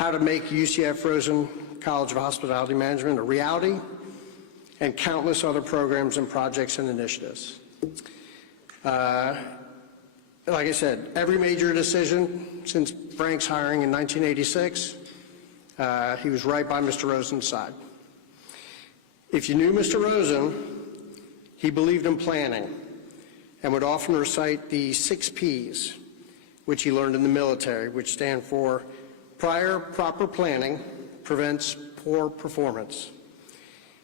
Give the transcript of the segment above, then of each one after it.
how to make UCF Rosen College of Hospitality Management a reality, and countless other programs and projects and initiatives. Like I said, every major decision since Frank's hiring in 1986, he was right by Mr. Rosen's side. If you knew Mr. Rosen, he believed in planning and would often recite the 6 Ps, which he learned in the military, which stand for prior proper planning prevents poor performance.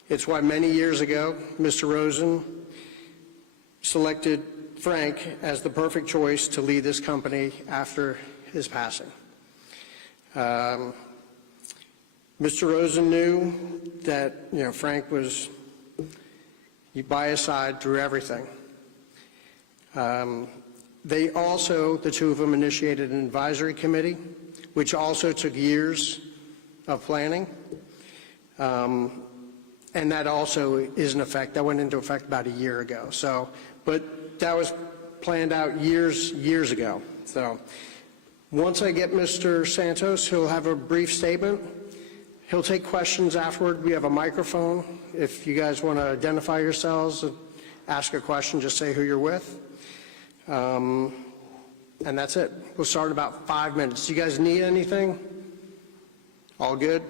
It's why many years ago, Mr. Rosen selected Frank as the perfect choice to lead this company after his passing. Mr. Rosen knew that, Frank was by his side through everything. They also, the two of them, initiated an advisory committee, which also took years of planning. And that also is in effect. That went into effect about a year ago. But that was planned out years ago. So once I get Mr. Santos, he'll have a brief statement. He'll take questions afterward. We have a microphone. If you guys want to identify yourselves and ask a question, just say who you're with. And that's it. We'll start in about 5 minutes. Do you guys need anything? All good?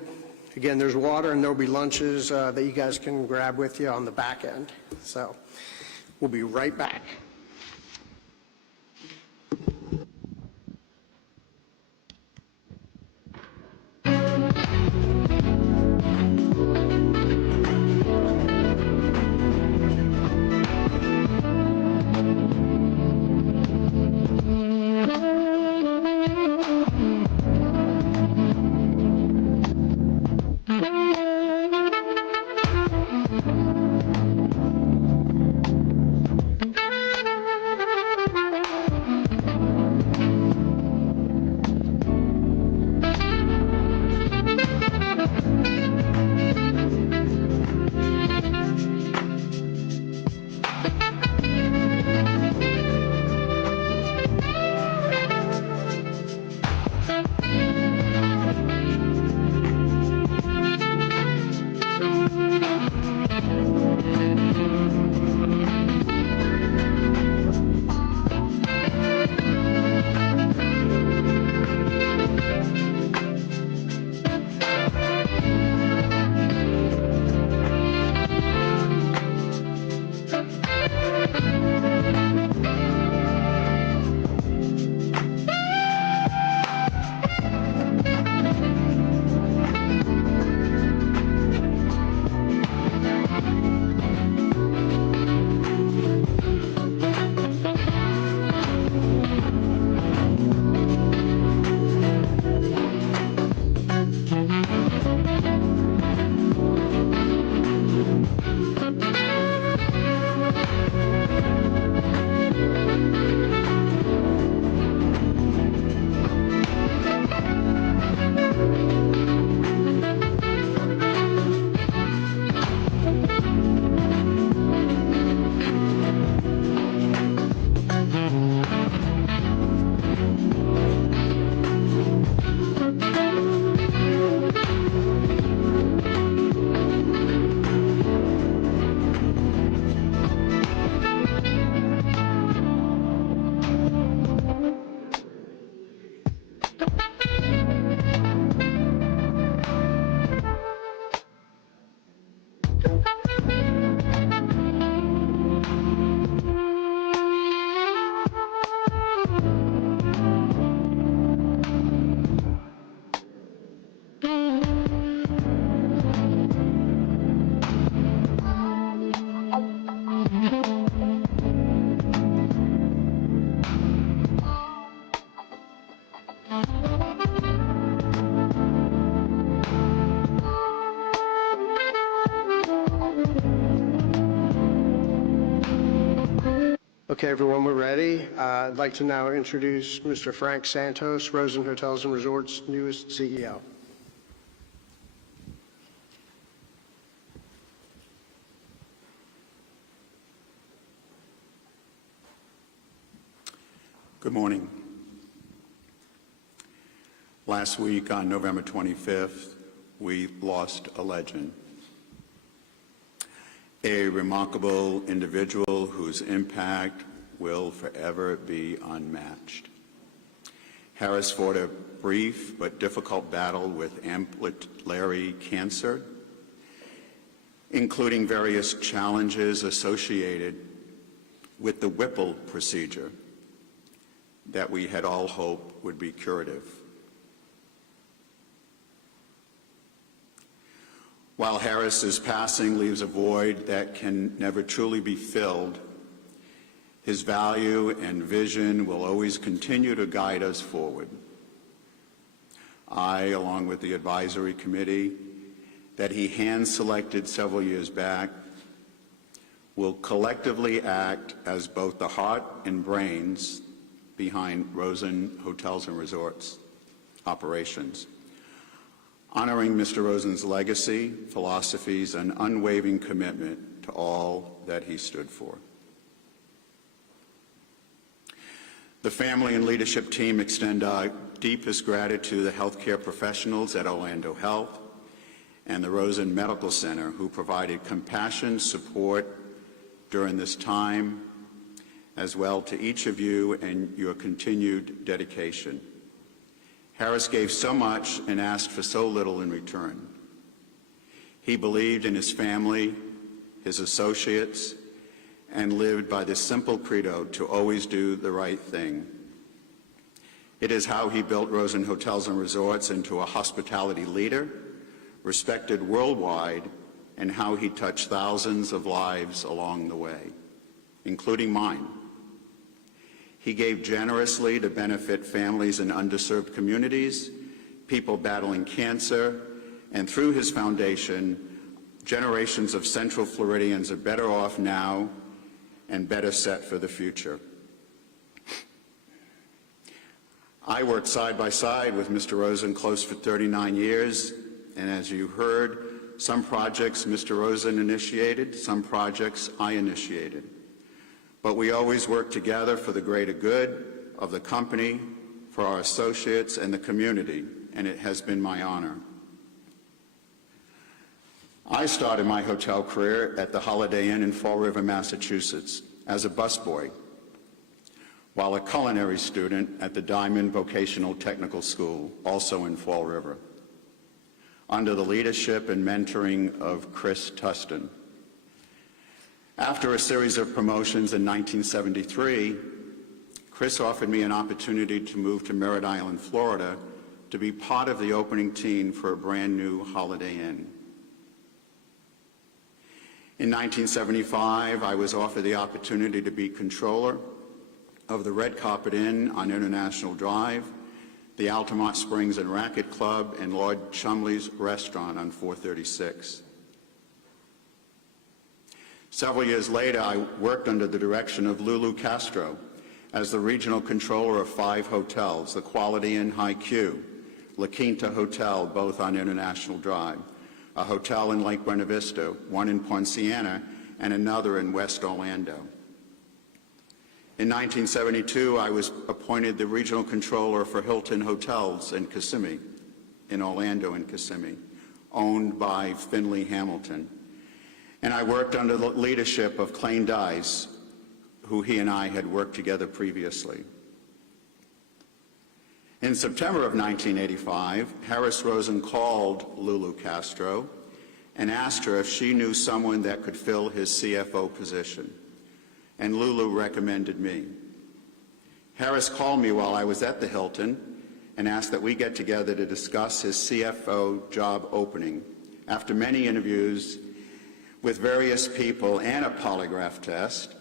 Again, there's water and there'll be lunches that you guys can grab with you on the back end. So we'll be right back. Okay, everyone, we're ready. I'd like to now introduce Mr. Frank Santos, Rosen Hotels and Resorts' newest CEO. Good morning. Last week, on November 25th, we lost a legend, a remarkable individual whose impact will forever be unmatched. Harris fought a brief but difficult battle with ampullary cancer, including various challenges associated with the Whipple procedure that we had all hoped would be curative. While Harris's passing leaves a void that can never truly be filled, his value and vision will always continue to guide us forward. I, along with the advisory committee that he hand-selected several years back, will collectively act as both the heart and brains behind Rosen Hotels and Resorts operations, honoring Mr. Rosen's legacy, philosophies, and unwavering commitment to all that he stood for. The family and leadership team extend our deepest gratitude to the healthcare professionals at Orlando Health and the Rosen Medical Center who provided compassion, support during this time, as well to each of you and your continued dedication. Harris gave so much and asked for so little in return. He believed in his family, his associates, and lived by this simple credo to always do the right thing. It is how he built Rosen Hotels and Resorts into a hospitality leader, respected worldwide, and how he touched thousands of lives along the way, including mine. He gave generously to benefit families in underserved communities, people battling cancer, and through his foundation, generations of Central Floridians are better off now and better set for the future. I worked side by side with Mr. Rosen close for 39 years, and as you heard, some projects Mr. Rosen initiated, some projects I initiated. But we always worked together for the greater good of the company, for our associates and the community, and it has been my honor. I started my hotel career at the Holiday Inn in Fall River, Massachusetts, as a busboy, while a culinary student at the Diamond Vocational Technical School, also in Fall River, under the leadership and mentoring of Chris Tustin. After a series of promotions in 1973, Chris offered me an opportunity to move to Merritt Island, Florida, to be part of the opening team for a brand new Holiday Inn. In 1975, I was offered the opportunity to be controller of the Red Carpet Inn on International Drive, the Altamont Springs and Racquet Club, and Lord Chumley's Restaurant on 436. Several years later, I worked under the direction of Lulu Castro as the regional controller of 5 hotels, the Quality Inn High Q, La Quinta Hotel, both on International Drive, a hotel in Lake Buena Vista, one in Poinciana, and another in West Orlando. In 1972, I was appointed the regional controller for Hilton Hotels in Kissimmee, in Orlando and Kissimmee, owned by Finley Hamilton. And I worked under the leadership of Clane Dice, who he and I had worked together previously. In September of 1985, Harris Rosen called Lulu Castro and asked her if she knew someone that could fill his CFO position. And Lulu recommended me. Harris called me while I was at the Hilton and asked that we get together to discuss his CFO job opening. After many interviews with various people and a polygraph test,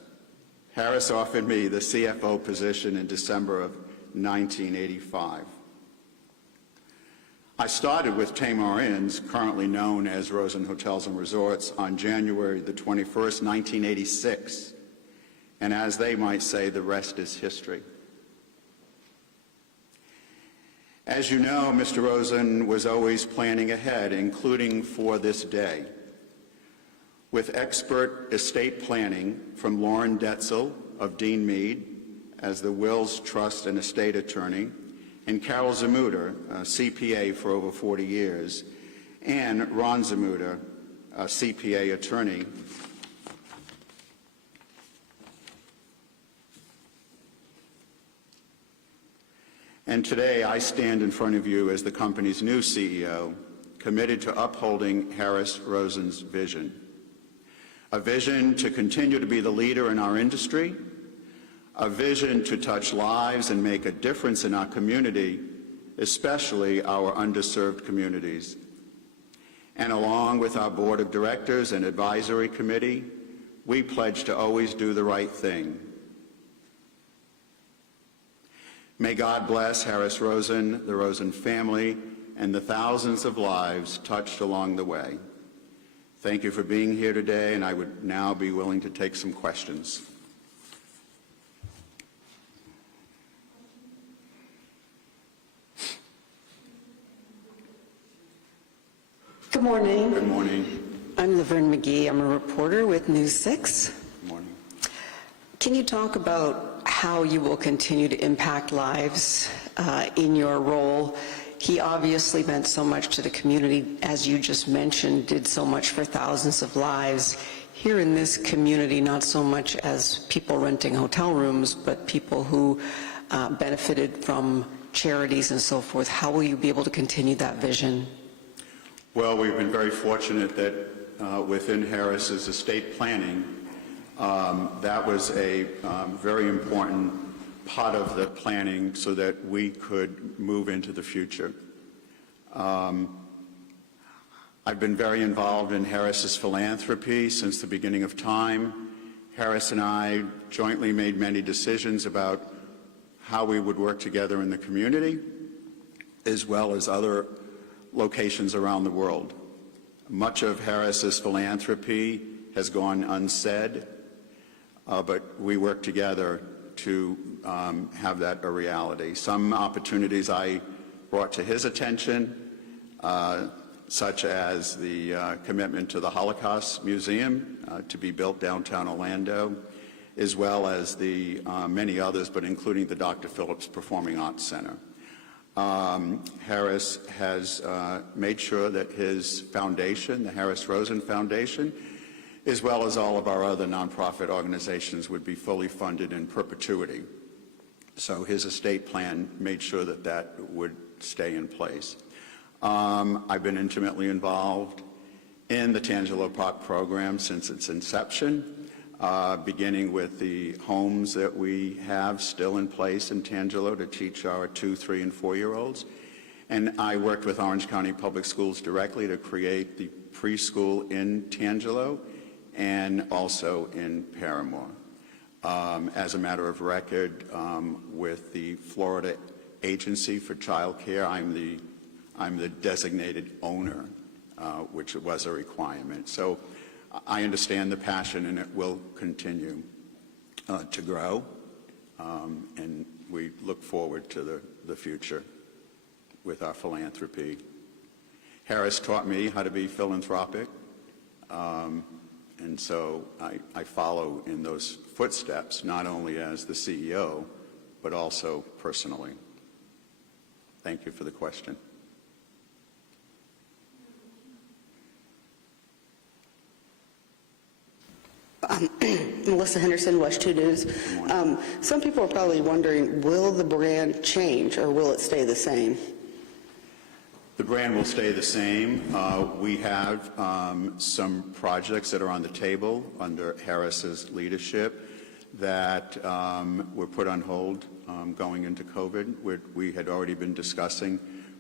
Harris offered me the CFO position in December of 1985. I started with Tamar Inns, currently known as Rosen Hotels and Resorts, on January the 21st, 1986. And as they might say, the rest is history. As you know, Mr. Rosen was always planning ahead, including for this day. With expert estate planning from Lauren Detzel of Dean Mead as the wills, trust, and estate attorney, and Carol Zamuda, a CPA for over 40 years, and Ron Zamuda, a CPA attorney. And today I stand in front of you as the company's new CEO, committed to upholding Harris Rosen's vision. A vision to continue to be the leader in our industry, a vision to touch lives and make a difference in our community, especially our underserved communities. And along with our board of directors and advisory committee, we pledge to always do the right thing. May God bless Harris Rosen, the Rosen family, and the thousands of lives touched along the way. Thank you for being here today, and I would now be willing to take some questions. Good morning. Good morning. I'm Laverne McGee. I'm a reporter with News 6. Good morning. Can you talk about how you will continue to impact lives in your role? He obviously meant so much to the community, as you just mentioned, did so much for thousands of lives. Here in this community, not so much as people renting hotel rooms, but people who benefited from charities and so forth. How will you be able to continue that vision? Well, we've been very fortunate that within Harris's estate planning, that was a very important part of the planning so that we could move into the future. I've been very involved in Harris's philanthropy since the beginning of time. Harris and I jointly made many decisions about how we would work together in the community, as well as other locations around the world. Much of Harris's philanthropy has gone unsaid, but we work together to have that a reality. Some opportunities I brought to his attention, such as the commitment to the Holocaust Museum to be built downtown Orlando, as well as the many others, but including the Dr. Phillips Performing Arts Center. Harris has made sure that his foundation, the Harris Rosen Foundation, as well as all of our other nonprofit organizations, would be fully funded in perpetuity. So his estate plan made sure that that would stay in place. I've been intimately involved in the Tangelo Park program since its inception, beginning with the homes that we have still in place in Tangelo to teach our 2-, 3-, and 4-year-olds. And I worked with Orange County Public Schools directly to create the preschool in Tangelo and also in Paramore. As a matter of record, with the Florida Agency for Child Care, I'm the designated owner, which was a requirement. So I understand the passion, and it will continue to grow, and we look forward to the future with our philanthropy. Harris taught me how to be philanthropic, and so I follow in those footsteps, not only as the CEO, but also personally. Thank you for the question. Melissa Henderson, West 2 News. Some people are probably wondering, will the brand change or will it stay the same? The brand will stay the same. We have some projects that are on the table under Harris's leadership that were put on hold going into COVID. We had already been discussing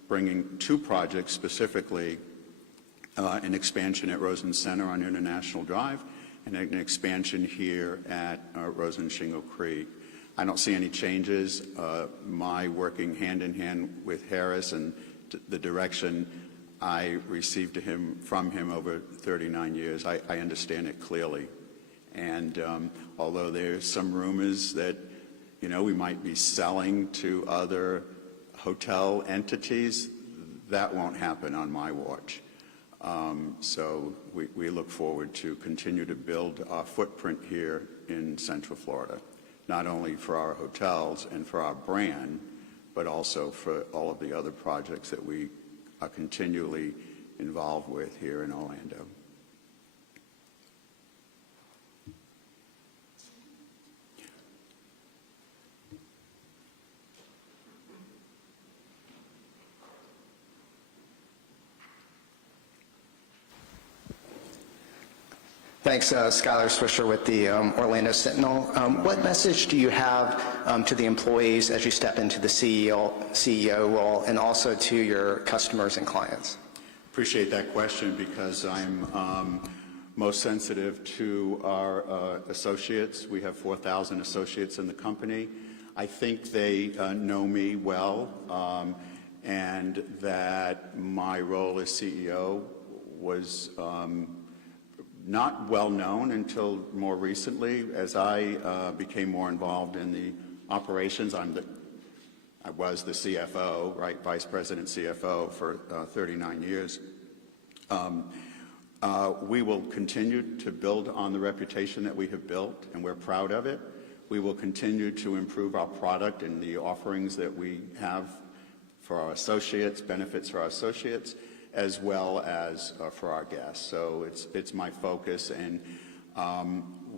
bringing 2 projects specifically, an expansion at Rosen Center on International Drive and an expansion here at Rosen Shingle Creek. I don't see any changes. My working hand in hand with Harris and the direction I received from him over 39 years, I understand it clearly. And although there's some rumors that, we might be selling to other hotel entities, that won't happen on my watch. So we look forward to continue to build our footprint here in Central Florida, not only for our hotels and for our brand, but also for all of the other projects that we are continually involved with here in Orlando. Thanks, Skylar Swisher with the Orlando Sentinel. What message do you have to the employees as you step into the CEO role, and also to your customers and clients? Appreciate that question, because I'm most sensitive to our associates. We have 4,000 associates in the company. I think they know me well, and that my role as CEO was not well known until more recently. As I became more involved in the operations, I was the CFO, right, Vice President CFO for 39 years. We will continue to build on the reputation that we have built, and we're proud of it. We will continue to improve our product and the offerings that we have for our associates, benefits for our associates, as well as for our guests. So it's my focus, and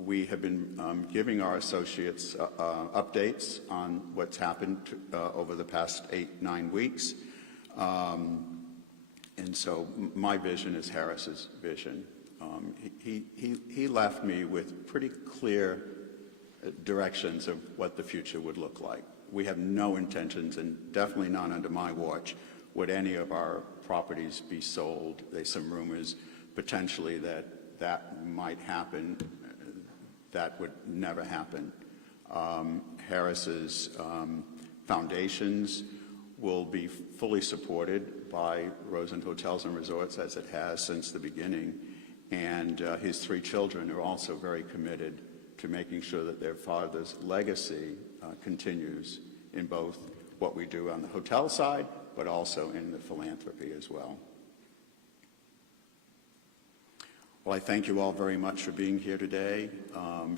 we have been giving our associates updates on what's happened over the past 8-9 weeks. And so my vision is Harris's vision. He left me with pretty clear directions of what the future would look like. We have no intentions, and definitely not under my watch, would any of our properties be sold. There's some rumors potentially that might happen. That would never happen. Harris's foundations will be fully supported by Rosen Hotels and Resorts, as it has since the beginning. And his 3 children are also very committed to making sure that their father's legacy continues in both what we do on the hotel side, but also in the philanthropy as well. Well, I thank you all very much for being here today.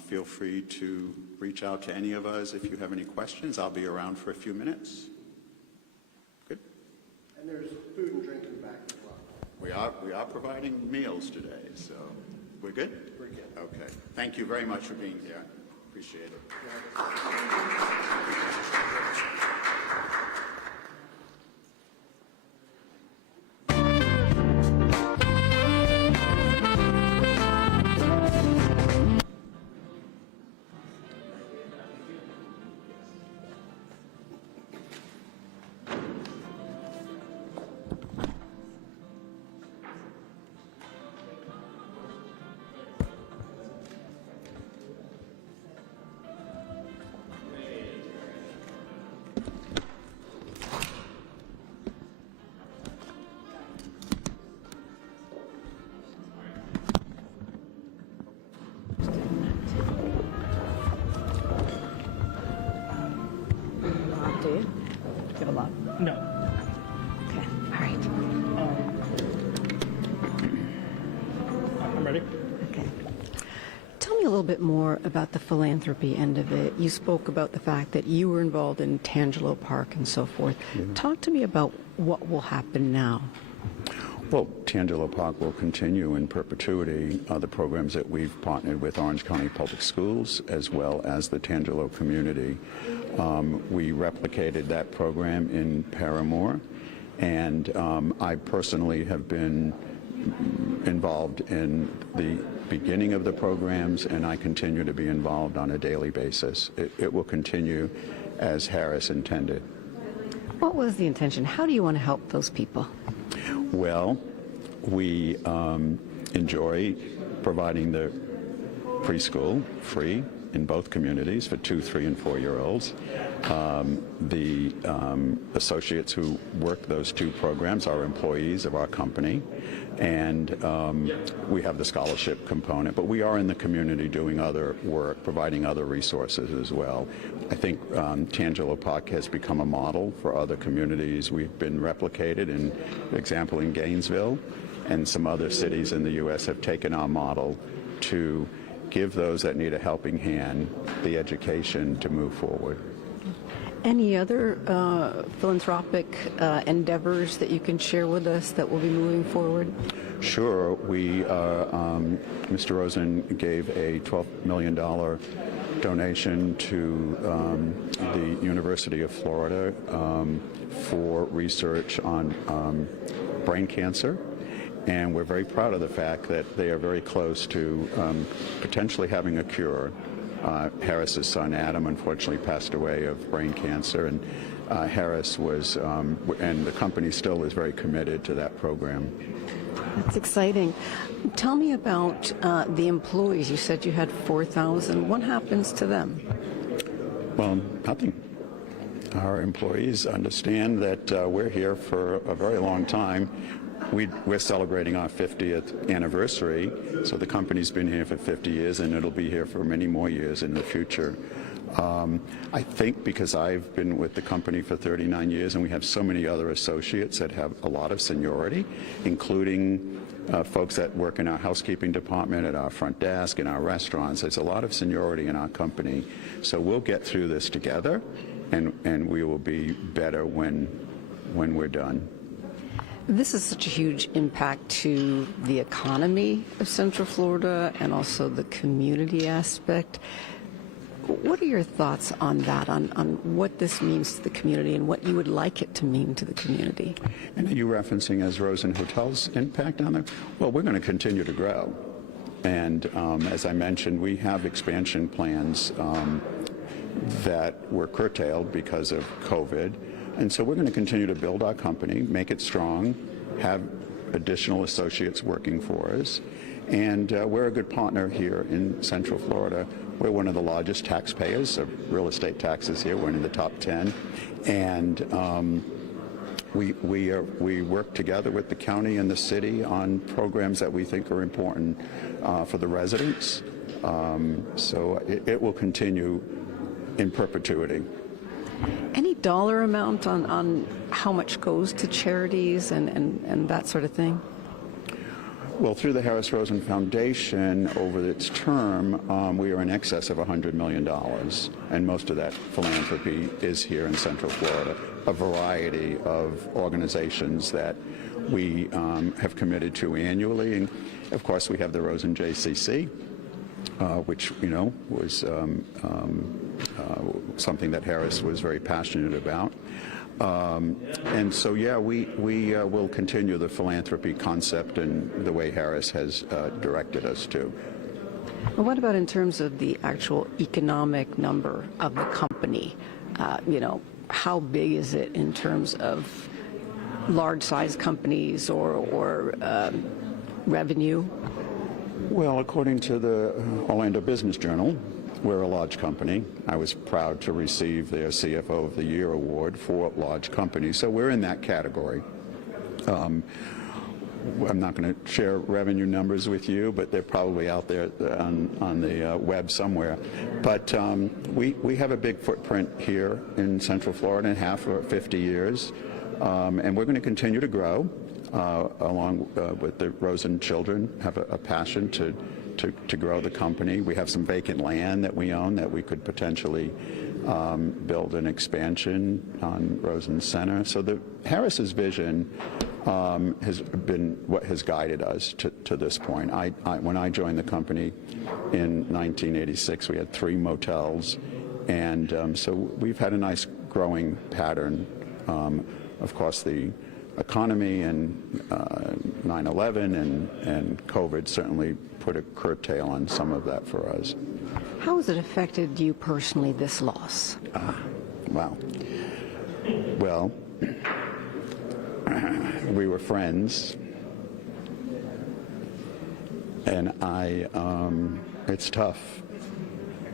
Feel free to reach out to any of us if you have any questions. I'll be around for a few minutes. Good. And there's food and drink in the back as well. We are providing meals today, so we're good? We're good. Okay. Thank you very much for being here. Appreciate it. Do you? Do you have a lot? No. Okay, all right. I'm ready. Okay. Tell me a little bit more about the philanthropy end of it. You spoke about the fact that you were involved in Tangelo Park and so forth. Talk to me about what will happen now. Well, Tangelo Park will continue in perpetuity the programs that we've partnered with Orange County Public Schools, as well as the Tangelo community. We replicated that program in Paramore, and I personally have been involved in the beginning of the programs, and I continue to be involved on a daily basis. It will continue as Harris intended. What was the intention? How do you want to help those people? Well, we enjoy providing the preschool free in both communities for 2-, 3-, and 4-year-olds. The associates who work those 2 programs are employees of our company, and we have the scholarship component, but we are in the community doing other work, providing other resources as well. I think Tangelo Park has become a model for other communities. We've been replicated, in example, in Gainesville, and some other cities in the U.S. have taken our model to give those that need a helping hand the education to move forward. Any other philanthropic endeavors that you can share with us that will be moving forward? Sure. Mr. Rosen gave a $12 million donation to the University of Florida for research on brain cancer. And we're very proud of the fact that they are very close to potentially having a cure. Harris's son, Adam, unfortunately passed away of brain cancer, and Harris was, and the company still is very committed to that program. That's exciting. Tell me about the employees. You said you had 4,000. What happens to them? Well, nothing. Our employees understand that we're here for a very long time. We're celebrating our 50th anniversary, so the company's been here for 50 years, and it'll be here for many more years in the future. I think because I've been with the company for 39 years, and we have so many other associates that have a lot of seniority, including folks that work in our housekeeping department, at our front desk, in our restaurants. There's a lot of seniority in our company, so we'll get through this together, and we will be better when we're done. This is such a huge impact to the economy of Central Florida and also the community aspect. What are your thoughts on that, on what this means to the community and what you would like it to mean to the community? And are you referencing as Rosen Hotels' impact on it? Well, we're going to continue to grow. And as I mentioned, we have expansion plans that were curtailed because of COVID. And so we're going to continue to build our company, make it strong, have additional associates working for us. And we're a good partner here in Central Florida. We're one of the largest taxpayers of real estate taxes here. We're in the top 10. And we work together with the county and the city on programs that we think are important for the residents. So it will continue in perpetuity. Any dollar amount on how much goes to charities and that sort of thing? Well, through the Harris Rosen Foundation, over its term, we are in excess of $100 million, and most of that philanthropy is here in Central Florida. A variety of organizations that we have committed to annually, and of course we have the Rosen JCC, which was something that Harris was very passionate about. And so, yeah, we will continue the philanthropy concept and the way Harris has directed us to. Well, what about in terms of the actual economic number of the company? How big is it in terms of large-size companies or revenue? Well, according to the Orlando Business Journal, we're a large company. I was proud to receive their CFO of the Year award for large companies, so we're in that category. I'm not going to share revenue numbers with you, but they're probably out there on the web somewhere. But we have a big footprint here in Central Florida and have for 50 years, and we're going to continue to grow. Along with the Rosen children, have a passion to grow the company. We have some vacant land that we own that we could potentially build an expansion on Rosen Center. So the Harris's vision has been what has guided us to this point. When I joined the company in 1986, we had 3 motels, and so we've had a nice growing pattern. Of course, the economy and 9/11 and COVID certainly put a curtail on some of that for us. How has it affected you personally, this loss? Wow. Well, we were friends, and it's tough.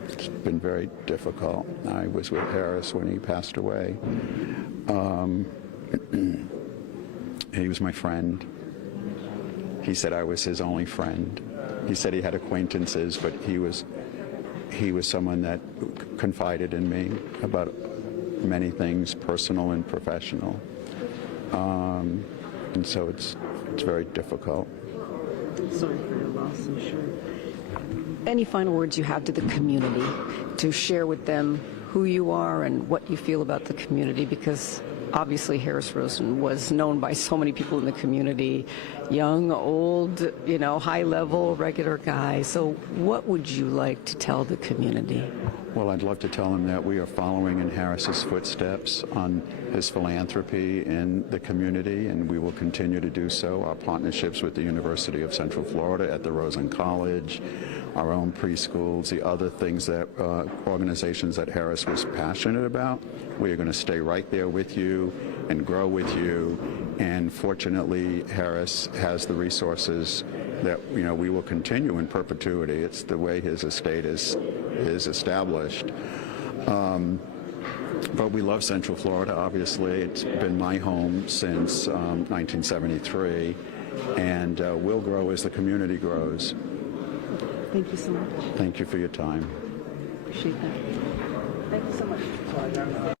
It's been very difficult. I was with Harris when he passed away. He was my friend. He said I was his only friend. He said he had acquaintances, but he was someone that confided in me about many things, personal and professional. And so it's very difficult. Sorry for your loss, I'm sure. Any final words you have to the community to share with them who you are and what you feel about the community, because obviously Harris Rosen was known by so many people in the community, young, old, high level, regular guy. So what would you like to tell the community? Well, I'd love to tell him that we are following in Harris's footsteps on his philanthropy in the community, and we will continue to do so. Our partnerships with the University of Central Florida at the Rosen College, our own preschools, the other things that organizations that Harris was passionate about, we are going to stay right there with you and grow with you. And fortunately, Harris has the resources that we will continue in perpetuity. It's the way his estate is established. But we love Central Florida, obviously. It's been my home since 1973, and we'll grow as the community grows. Thank you so much. Thank you for your time. Appreciate that. Thank you so much.